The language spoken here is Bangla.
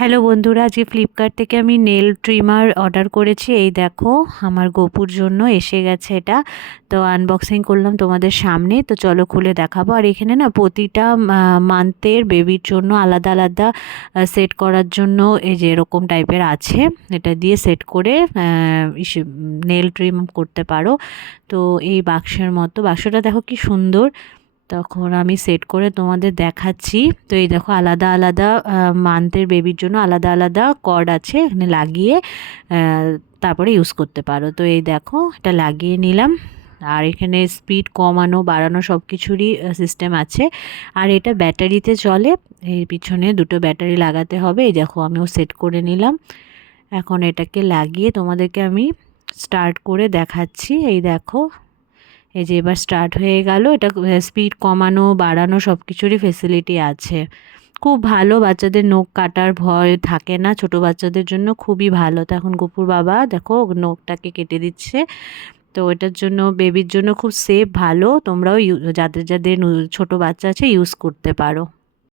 হ্যালো বন্ধুরা, আজকে ফ্লিপকার্ট থেকে আমি নেল ট্রিমার অর্ডার করেছি। এই দেখো আমার গোপুর জন্য এসে গেছে এটা। তো আনবক্সিং করলাম তোমাদের সামনে। তো চলো খুলে দেখাবো। আর এখানে না প্রতিটা মান্থের বেবির জন্য আলাদা আলাদা সেট করার জন্য এই যে এরকম টাইপের আছে। এটা দিয়ে সেট করে নেল ট্রিম করতে পারো। তো এই বাক্সের মতো, বাক্সটা দেখো কি সুন্দর। তখন আমি সেট করে তোমাদের দেখাচ্ছি। তো এই দেখো আলাদা আলাদা মান্থের বেবির জন্য আলাদা আলাদা কর্ড আছে, এখানে লাগিয়ে তারপরে ইউজ করতে পারো। তো এই দেখো এটা লাগিয়ে নিলাম। আর এখানে স্পিড কমানো বাড়ানো সব কিছুরই সিস্টেম আছে। আর এটা ব্যাটারিতে চলে। এর পিছনে দুটো ব্যাটারি লাগাতে হবে। এই দেখো আমিও সেট করে নিলাম। এখন এটাকে লাগিয়ে তোমাদেরকে আমি স্টার্ট করে দেখাচ্ছি। এই দেখো, এই যে এবার স্টার্ট হয়ে গেল। এটা স্পিড কমানো বাড়ানো সব কিছুরই ফেসিলিটি আছে। খুব ভালো, বাচ্চাদের নখ কাটার ভয় থাকে না, ছোট বাচ্চাদের জন্য খুবই ভালো। তো এখন গপুর বাবা দেখো নখটাকে কেটে দিচ্ছে। তো এটার জন্য বেবির জন্য খুব সেফ, ভালো। তোমরাও যাদের যাদের ছোট বাচ্চা আছে ইউজ করতে পারো।